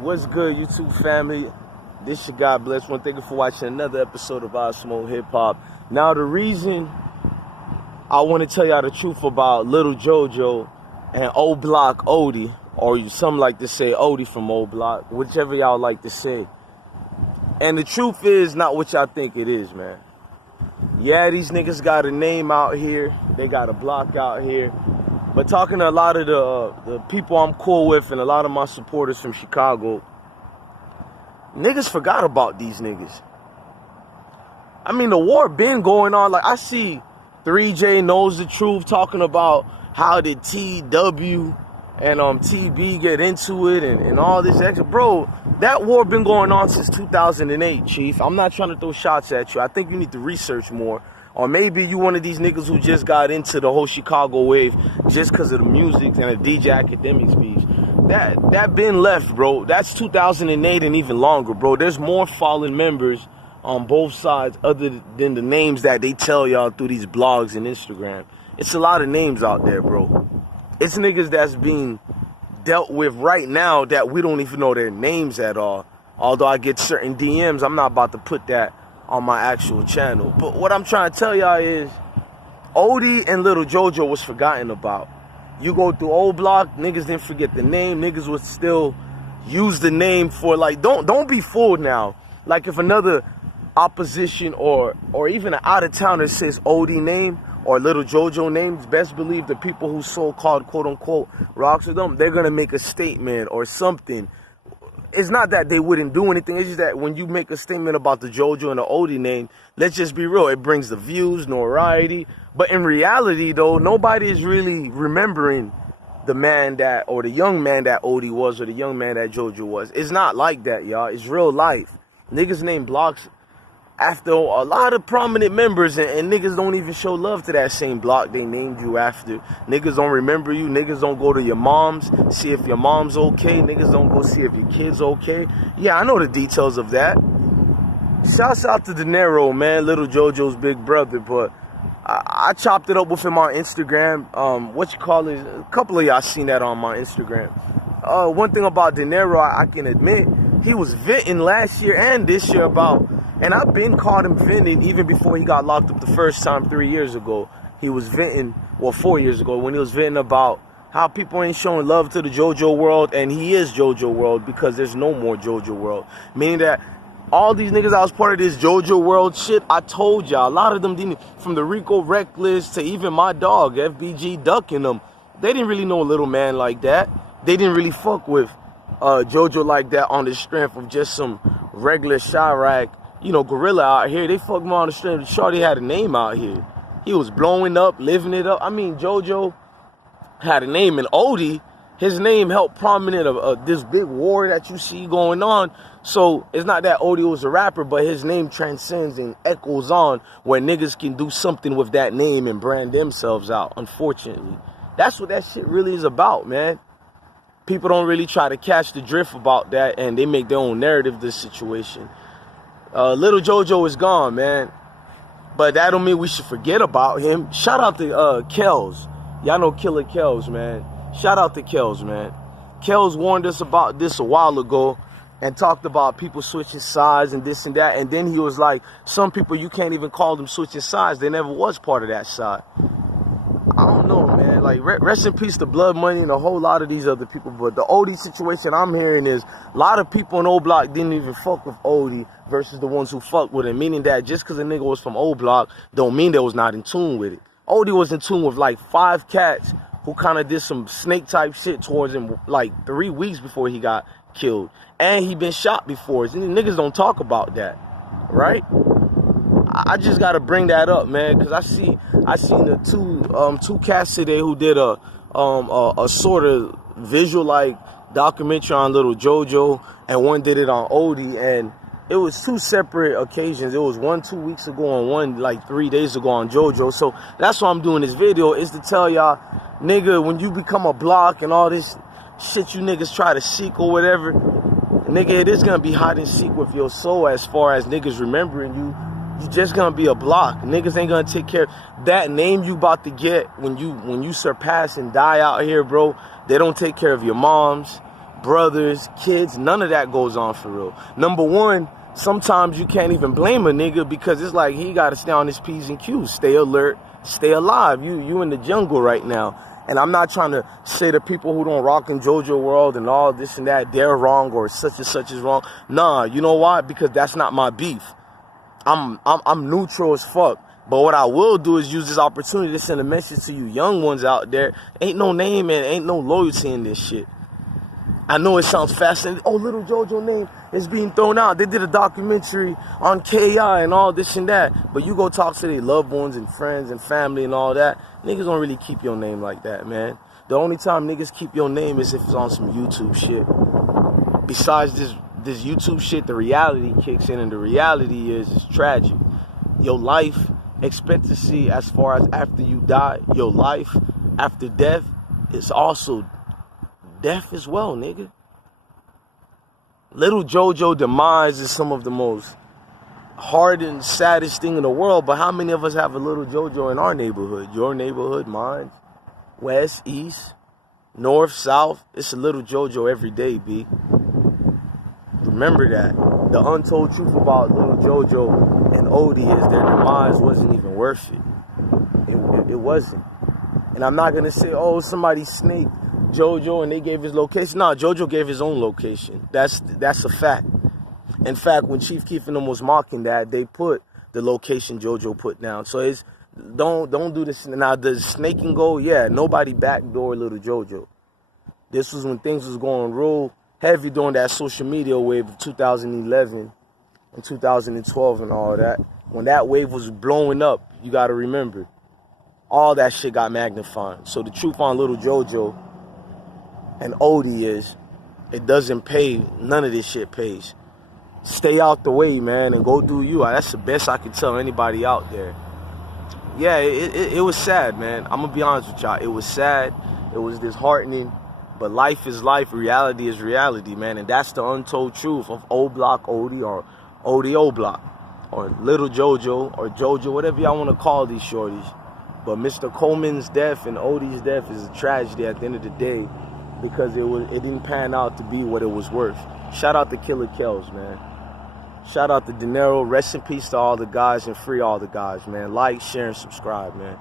What's good, YouTube family? This your God Bless One. Thank you for watching another episode of IsmokeHiphop. Now, the reason I want to tell y'all the truth about Lil JoJo and Oblock Odee, or some like to say Odee from Oblock, whichever y'all like to say. And the truth is not what y'all think it is, man. Yeah, these niggas got a name out here. They got a block out here. But talking to a lot of the people I'm cool with and a lot of my supporters from Chicago, niggas forgot about these niggas. I mean, the war been going on. Like, I see 3J Knows the Truth talking about how did TW and TB get into it and all this extra. Bro, that war been going on since 2008, Chief. I'm not trying to throw shots at you. I think you need to research more. Or maybe you one of these niggas who just got into the whole Chicago wave just because of the music and the DJ Academics beef. That been left, bro. That's 2008 and even longer, bro. There's more fallen members on both sides other than the names that they tell y'all through these blogs and Instagram. It's a lot of names out there, bro. It's niggas that's being dealt with right now that we don't even know their names at all. Although I get certain DMs, I'm not about to put that on my actual channel. But what I'm trying to tell y'all is Odee and Lil JoJo was forgotten about. You go through Oblock, niggas didn't forget the name. Niggas would still use the name for, like, don't be fooled now. Like, if another opposition or even an out-of-towner says Odee name or Lil JoJo names, best believe the people who so-called quote-unquote rocks with them, they're gonna make a statement or something. It's not that they wouldn't do anything. It's just that when you make a statement about the JoJo and the Odee name, let's just be real, it brings the views, notoriety. But in reality, though, nobody is really remembering the man that, or the young man that Odee was, or the young man that JoJo was. It's not like that, y'all. It's real life. Niggas name blocks after a lot of prominent members, and niggas don't even show love to that same block they named you after. Niggas don't remember you. Niggas don't go to your mom's, see if your mom's okay. Niggas don't go see if your kid's okay. Yeah, I know the details of that. Shouts out to De Niro, man, Lil JoJo's big brother, but I chopped it up with him on Instagram. A couple of y'all seen that on my Instagram. One thing about De Niro, I can admit, he was venting last year and this year about, and I've been caught him venting even before he got locked up the first time 3 years ago. He was venting, well, 4 years ago, when he was venting about how people ain't showing love to the JoJo world, and he is JoJo world because there's no more JoJo world. Meaning that all these niggas that was part of this JoJo world shit, I told y'all, a lot of them didn't, from the Rico Reckless to even my dog, FBG ducking them, they didn't really know a little man like that. They didn't really fuck with JoJo like that on the strength of just some regular Chirac, you know, gorilla out here. They fucked him on the strength of Shorty had a name out here. He was blowing up, living it up. I mean, JoJo had a name, and Odee, his name helped prominent of this big war that you see going on. So it's not that Odee was a rapper, but his name transcends and echoes on where niggas can do something with that name and brand themselves out, unfortunately. That's what that shit really is about, man. People don't really try to catch the drift about that, and they make their own narrative of this situation. Lil JoJo is gone, man. But that don't mean we should forget about him. Shout out to Kells. Y'all know Killer Kells, man. Shout out to Kells, man. Kells warned us about this a while ago and talked about people switching sides and this and that. And then he was like, some people, you can't even call them switching sides. They never was part of that side. I don't know, man. Like, rest in peace to Blood Money and a whole lot of these other people. But the Odee situation I'm hearing is a lot of people in Oblock didn't even fuck with Odee versus the ones who fucked with him. Meaning that just because a nigga was from Oblock don't mean they was not in tune with it. Odee was in tune with like 5 cats who kind of did some snake type shit towards him like 3 weeks before he got killed. And he been shot before. And niggas don't talk about that, right? I just gotta bring that up, man, because I seen the two cats today who did a sort of visual like documentary on Lil JoJo, and one did it on Odee, and it was 2 separate occasions. It was one 2 weeks ago and one like 3 days ago on JoJo. So that's why I'm doing this video, is to tell y'all, nigga, when you become a block and all this shit you niggas try to seek or whatever, nigga, it is gonna be hide and seek with your soul as far as niggas remembering you. You just gonna be a block. Niggas ain't gonna take care of that name you about to get when you surpass and die out here, bro. They don't take care of your moms. brothers, kids, none of that goes on for real. Number one, sometimes you can't even blame a nigga because it's like he got to stay on his P's and Q's, stay alert, stay alive. You in the jungle right now. And I'm not trying to say to people who don't rock in JoJo world and all this and that, they're wrong or such and such is wrong. Nah, you know why? Because that's not my beef. I'm neutral as fuck. But what I will do is use this opportunity to send a message to you young ones out there. Ain't no name and ain't no loyalty in this shit. I know it sounds fascinating. Oh, Lil JoJo name is being thrown out. They did a documentary on KI and all this and that. But you go talk to their loved ones and friends and family and all that. Niggas don't really keep your name like that, man. The only time niggas keep your name is if it's on some YouTube shit. Besides this YouTube shit, the reality kicks in, and the reality is it's tragic. Your life expectancy as far as after you die, your life after death is also death as well, nigga. Lil JoJo demise is some of the most hard and saddest thing in the world, but how many of us have a Lil JoJo in our neighborhood? Your neighborhood, mine, west, east, north, south. It's a Lil JoJo every day, B. Remember that. The untold truth about Lil JoJo and Odee is their demise wasn't even worth it. It wasn't. And I'm not going to say, oh, somebody snaked JoJo and they gave his location. No, JoJo gave his own location. That's a fact. In fact, when Chief Keef and them was mocking that, they put the location JoJo put down. So it's don't do this. Now, the snaking go? Yeah, nobody backdoor Lil JoJo. This was when things was going real heavy during that social media wave of 2011 and 2012 and all that. When that wave was blowing up, you got to remember, all that shit got magnified. So the truth on Lil JoJo and Odee is, it doesn't pay. None of this shit pays. Stay out the way, man, and go do you. That's the best I can tell anybody out there. Yeah, it was sad, man. I'm going to be honest with y'all. It was sad. It was disheartening. But life is life. Reality is reality, man. And that's the untold truth of Oblock Odee or Odee Oblock or Lil JoJo or JoJo, whatever y'all want to call these shorties. But Mr. Coleman's death and Odee's death is a tragedy at the end of the day, because it didn't pan out to be what it was worth. Shout out to Killer Kells, man. Shout out to De Niro. Rest in peace to all the guys and free all the guys, man. Like, share, and subscribe, man.